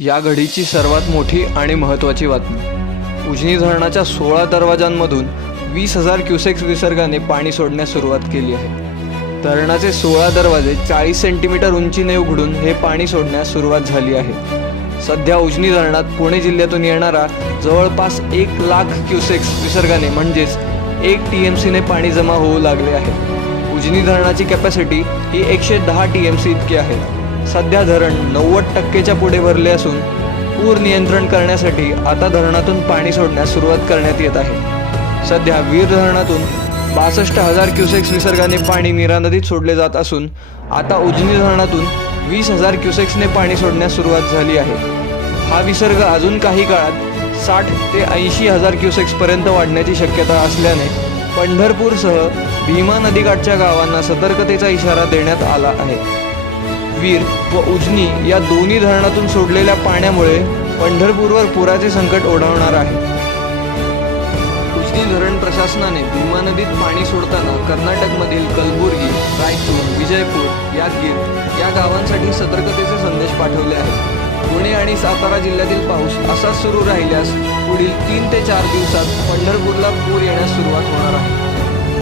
या घडीची सर्वात मोठी आणि महत्त्वाची बातमी. उजनी धरणाच्या सोळा दरवाजांमधून वीस हजार क्युसेक्स विसर्गाने पाणी सोडण्यास सुरुवात केली आहे. धरणाचे सोळा दरवाजे चाळीस सेंटीमीटर उंचीने उघडून हे पाणी सोडण्यास सुरुवात झाली आहे. सध्या उजनी धरणात पुणे जिल्ह्यातून येणारा जवळपास एक लाख क्युसेक्स विसर्गाने म्हणजेच एक टी एम सीने पाणी जमा होऊ लागले आहे. उजनी धरणाची कॅपॅसिटी ही एकशे दहा टी एम सी इतकी आहे. सध्या धरण नव्वद टक्केच्या पुढे भरले असून पूर नियंत्रण करण्यासाठी आता धरणातून पाणी सोडण्यास सुरुवात करण्यात येत आहे. सध्या वीर धरणातून बासष्ट हजार क्युसेक्स विसर्गाने पाणी मीरा नदीत सोडले जात असून आता उजनी धरणातून वीस हजार क्युसेक्सने पाणी सोडण्यास सुरुवात झाली आहे. हा विसर्ग अजून काही काळात साठ ते ऐंशी हजार क्युसेक्सपर्यंत वाढण्याची शक्यता असल्याने पंढरपूरसह भीमा नदीकाठच्या गावांना सतर्कतेचा इशारा देण्यात आला आहे. वीर व उजनी या दोन्ही धरणातून सोडलेल्या पाण्यामुळे पंढरपूरवर पुराचे संकट ओढवणार आहे. उजनी धरण प्रशासनाने भीमा नदीत पाणी सोडताना कर्नाटकमधील कलबुर्गी रायचूर विजयपूर यादगीर या गावांसाठी सतर्कतेचे संदेश पाठवले आहेत. पुणे आणि सातारा जिल्ह्यातील पाऊस असाच सुरू राहिल्यास पुढील तीन ते चार दिवसात पंढरपूरला पूर येण्यास सुरुवात होणार आहे.